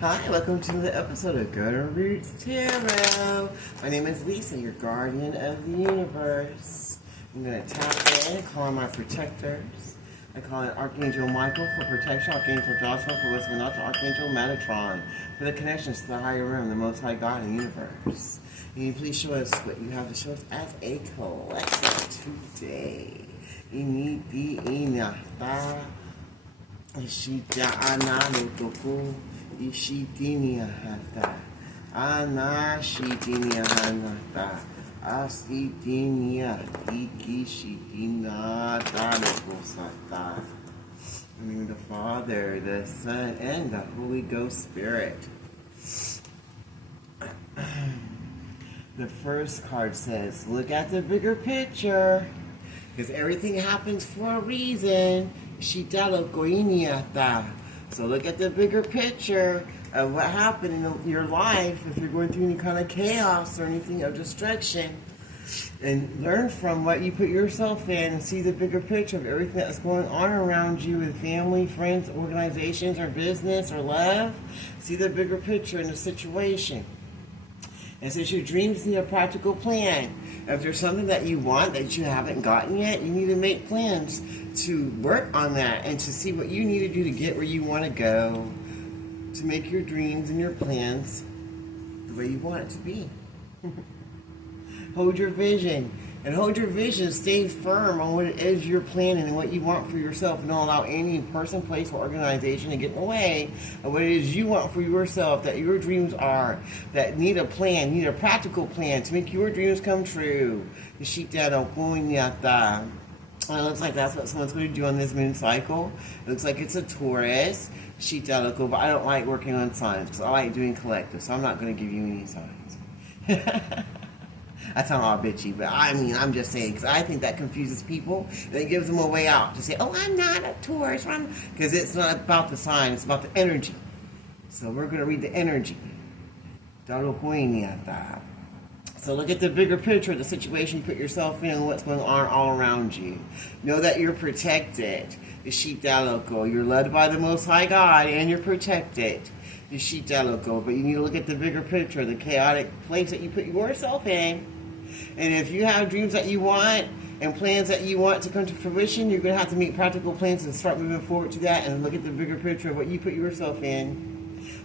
Hi, welcome to the episode of Gutter Roots Tarot. My name is Lisa, your guardian of the universe. I'm going to tap in and call on my protectors. I call in Archangel Michael for protection, Archangel Joshua for wisdom and knowledge, Archangel Metatron for the connections to the higher realm, the Most High God and universe. Can you please show us what you have to show us as a collective today? Initi inata ishita analotoko ishitinia hata anashitinia hanata astitinia ikishitina talokosata. In the name of the Father, the Son, and the Holy Ghost Spirit. The first card says, look at the bigger picture. Because everything happens for a reason. So look at the bigger picture of what happened in your life if you're going through any kind of chaos or anything of destruction. And learn from what you put yourself in and see the bigger picture of everything that's going on around you with family, friends, organizations, or business, or love. See the bigger picture in the situation. And since your dreams need a practical plan, if there's something that you want that you haven't gotten yet, you need to make plans to work on that and to see what you need to do to get where you want to go, to make your dreams and your plans the way you want it to be. Hold your vision. And hold your vision. Stay firm on what it is you're planning and what you want for yourself. And don't allow any person, place, or organization to get in the way of what it is you want for yourself, that your dreams are, that need a plan, need a practical plan to make your dreams come true. It looks like that's what someone's going to do on this moon cycle. It looks like it's a Taurus, but I don't like working on signs because I like doing collective, so I'm not going to give you any signs. I sound all bitchy, but I'm just saying, because I think that confuses people, and it gives them a way out to say, oh, I'm not a Taurus, because it's not about the sign, it's about the energy. So we're going to read the energy. So look at the bigger picture of the situation you put yourself in and what's going on all around you. Know that you're protected. You're led by the Most High God, and you're protected. But you need to look at the bigger picture, the chaotic place that you put yourself in. And if you have dreams that you want and plans that you want to come to fruition, you're going to have to make practical plans and start moving forward to that and look at the bigger picture of what you put yourself in.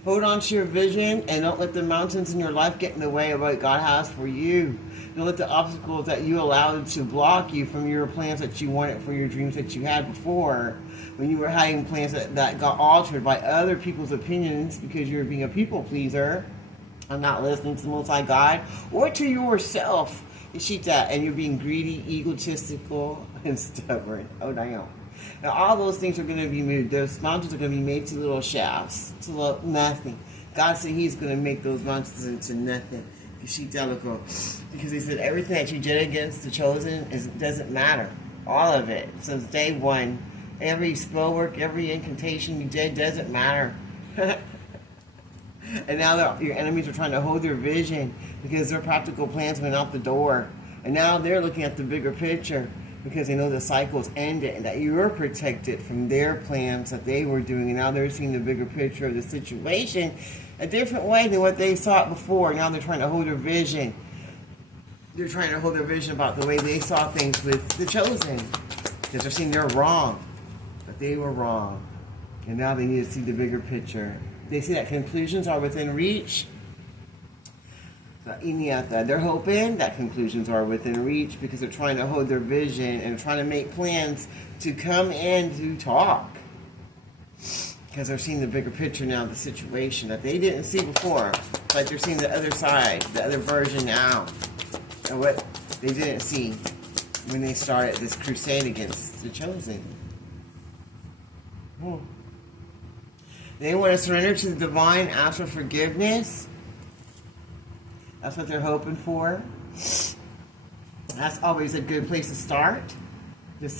Hold on to your vision and don't let the mountains in your life get in the way of what God has for you. Don't let the obstacles that you allowed to block you from your plans that you wanted for your dreams that you had before, when you were having plans that got altered by other people's opinions because you're being a people pleaser and not listening to the Most High God or to yourself. And you're being greedy, egotistical, and stubborn. Oh, damn. Now, all those things are going to be moved. Those mountains are going to be made to little shafts, to nothing. God said He's going to make those mountains into nothing. Because He said everything that you did against the chosen doesn't matter. All of it. Since day one, every spell work, every incantation you did doesn't matter. And now your enemies are trying to hold their vision because their practical plans went out the door. And now they're looking at the bigger picture because they know the cycle's ended and that you're protected from their plans that they were doing. And now they're seeing the bigger picture of the situation a different way than what they saw it before. Now they're trying to hold their vision. They're trying to hold their vision about the way they saw things with the chosen. Because they're seeing they're wrong. But they were wrong. And now they need to see the bigger picture. They see that conclusions are within reach. They're hoping that conclusions are within reach because they're trying to hold their vision and trying to make plans to come in to talk. Because they're seeing the bigger picture now of the situation that they didn't see before. Like they're seeing the other side, the other version now. And what they didn't see when they started this crusade against the chosen. They want to surrender to the divine, ask for forgiveness. That's what they're hoping for. That's always a good place to start. But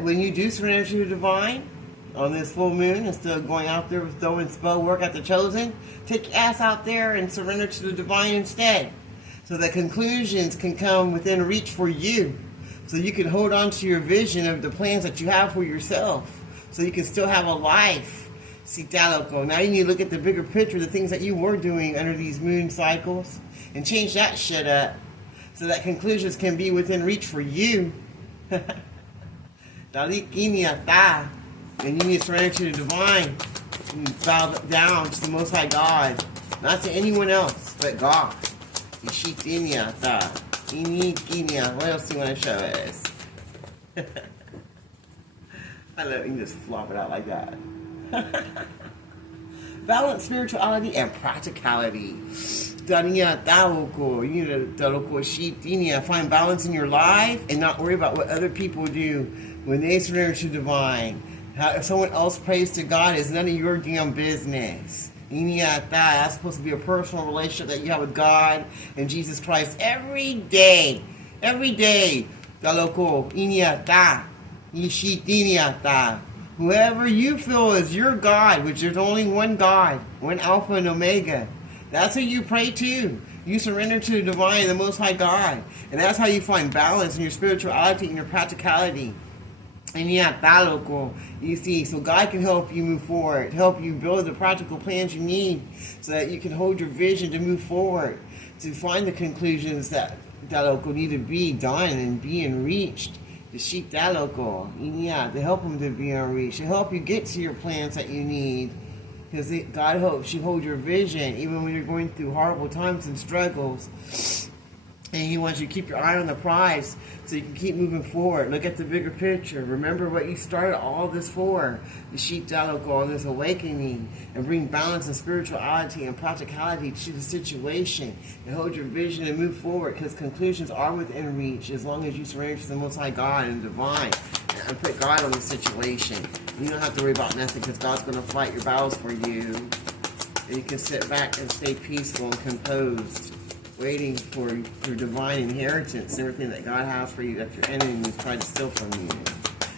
when you do surrender to the divine on this full moon, instead of going out there with throwing spell work at the chosen, take your ass out there and surrender to the divine instead. So that conclusions can come within reach for you. So you can hold on to your vision of the plans that you have for yourself. So you can still have a life. See that, loco. Now you need to look at the bigger picture, the things that you were doing under these moon cycles, and change that shit up so that conclusions can be within reach for you. And you need to surrender to the divine. And bow down to the Most High God, not to anyone else but God. What else do you want to show us? I love it. You can just flop it out like that. Balance spirituality and practicality. You need to find balance in your life and not worry about what other people do when they surrender to divine. If someone else prays to God, it's none of your damn business. That's supposed to be a personal relationship that you have with God and Jesus Christ every day. Every day. Whoever you feel is your God, which there's only one God, one Alpha and Omega. That's who you pray to. You surrender to the divine, the Most High God. And that's how you find balance in your spirituality and your practicality. And you see, so God can help you move forward, help you build the practical plans you need so that you can hold your vision to move forward, to find the conclusions that need to be done and being reached. To seek that local, to help them to be unreached, to help you get to your plans that you need. Because God hopes you hold your vision even when you're going through horrible times and struggles. And He wants you to keep your eye on the prize so you can keep moving forward. Look at the bigger picture. Remember what you started all this for. The sheep dialogue on this awakening and bring balance and spirituality and practicality to the situation. And hold your vision and move forward because conclusions are within reach as long as you surrender to the Most High God and divine. And put God on the situation. You don't have to worry about nothing because God's going to fight your battles for you. And you can sit back and stay peaceful and composed, waiting for your divine inheritance and everything that God has for you that your enemies tried to steal from you.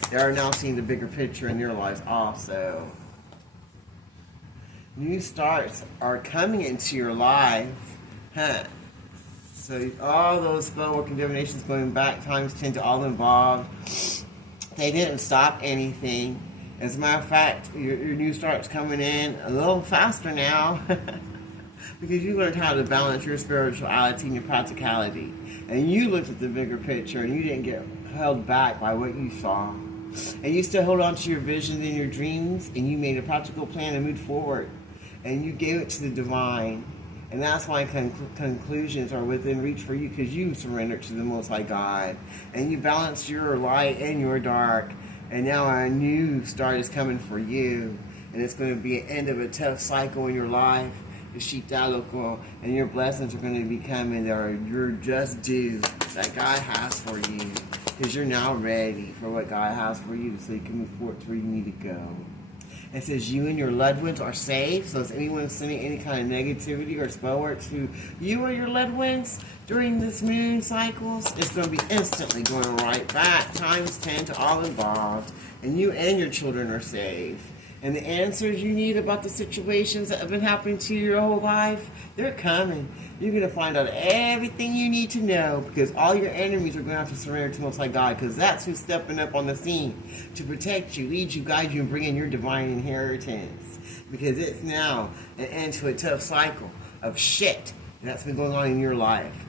They are now seeing the bigger picture in their lives also. New starts are coming into your life. So all those spell work and divinations going back times 10 to all involved, they didn't stop anything. As a matter of fact, your new start's coming in a little faster now. Because you learned how to balance your spirituality and your practicality. And you looked at the bigger picture and you didn't get held back by what you saw. And you still hold on to your visions and your dreams and you made a practical plan and moved forward. And you gave it to the divine. And that's why conclusions are within reach for you because you surrendered to the Most High God. And you balanced your light and your dark. And now a new start is coming for you. And it's going to be an end of a tough cycle in your life. And your blessings are going to be coming that are your just due that God has for you because you're now ready for what God has for you so you can move forward to where you need to go. It says you and your loved ones are safe. So if anyone is sending any kind of negativity or spell work to you or your loved ones during this moon cycles, it's going to be instantly going right back times 10 to all involved. And you and your children are safe. And the answers you need about the situations that have been happening to you your whole life, they're coming. You're going to find out everything you need to know because all your enemies are going to have to surrender to Most High God because that's who's stepping up on the scene to protect you, lead you, guide you, and bring in your divine inheritance. Because it's now an end to a tough cycle of shit that's been going on in your life.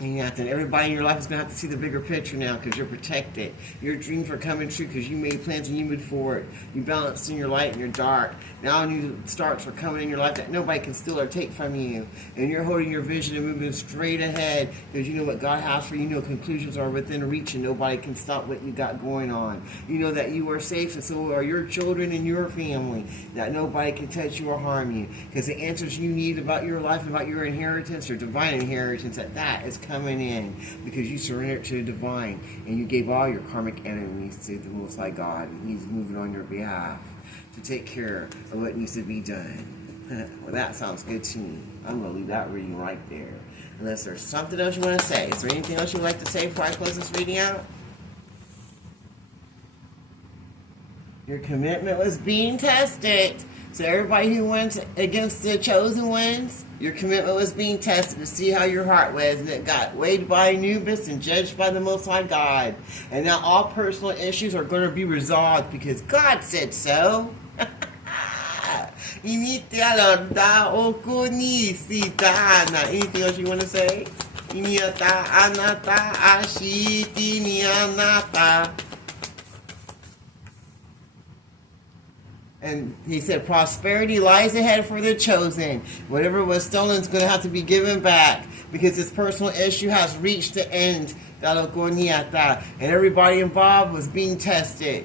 And everybody in your life is going to have to see the bigger picture now because you're protected. Your dreams are coming true because you made plans and you moved forward. You balanced in your light and your dark. Now new starts are coming in your life that nobody can steal or take from you. And you're holding your vision and moving straight ahead because you know what God has for you. You know conclusions are within reach and nobody can stop what you got going on. You know that you are safe and so are your children and your family. That nobody can touch you or harm you. Because the answers you need about your life and about your inheritance, your divine inheritance, that is coming in because you surrendered to the divine and you gave all your karmic enemies to the Most High God and He's moving on your behalf to take care of what needs to be done. Well, that sounds good to me. I'm going to leave that reading right there. Unless there's something else you want to say. Is there anything else you'd like to say before I close this reading out? Your commitment was being tested. So everybody who went against the chosen ones, your commitment was being tested to see how your heart was, and it got weighed by Anubis and judged by the Most High God. And now all personal issues are going to be resolved because God said so. Initia oku ni sitana. Anything else you want to say? Iniata anata ashiti ni anata. And he said, prosperity lies ahead for the chosen. Whatever was stolen is going to have to be given back because this personal issue has reached the end. And everybody involved was being tested.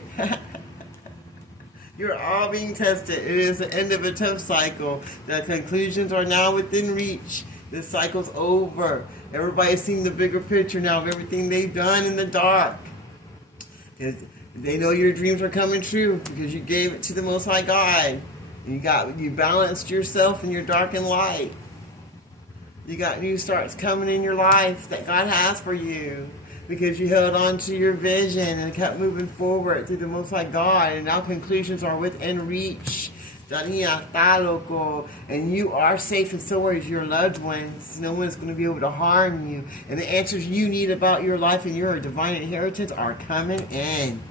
You're all being tested. It is the end of a tough cycle. The conclusions are now within reach. This cycle's over. Everybody's seeing the bigger picture now of everything they've done in the dark. They know your dreams are coming true because you gave it to the Most High God. You balanced yourself in your dark and light. You got new starts coming in your life that God has for you because you held on to your vision and kept moving forward through the Most High God. And now conclusions are within reach. And you are safe, and so are your loved ones. No one's going to be able to harm you. And the answers you need about your life and your divine inheritance are coming in.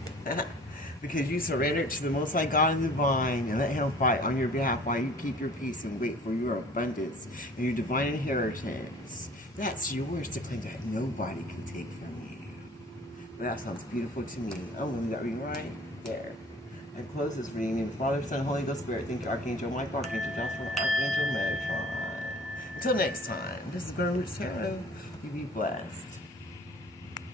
Because you surrendered to the Most High God and Divine and let Him fight on your behalf while you keep your peace and wait for your abundance and your divine inheritance. That's yours to claim that nobody can take from you. But that sounds beautiful to me. I'm going to leave that reading right there. And close this reading in Father, Son, Holy Ghost, Spirit. Thank you, Archangel Michael, Archangel Joshua, Archangel Metatron. Until next time, this is Guru Tarot. You be blessed.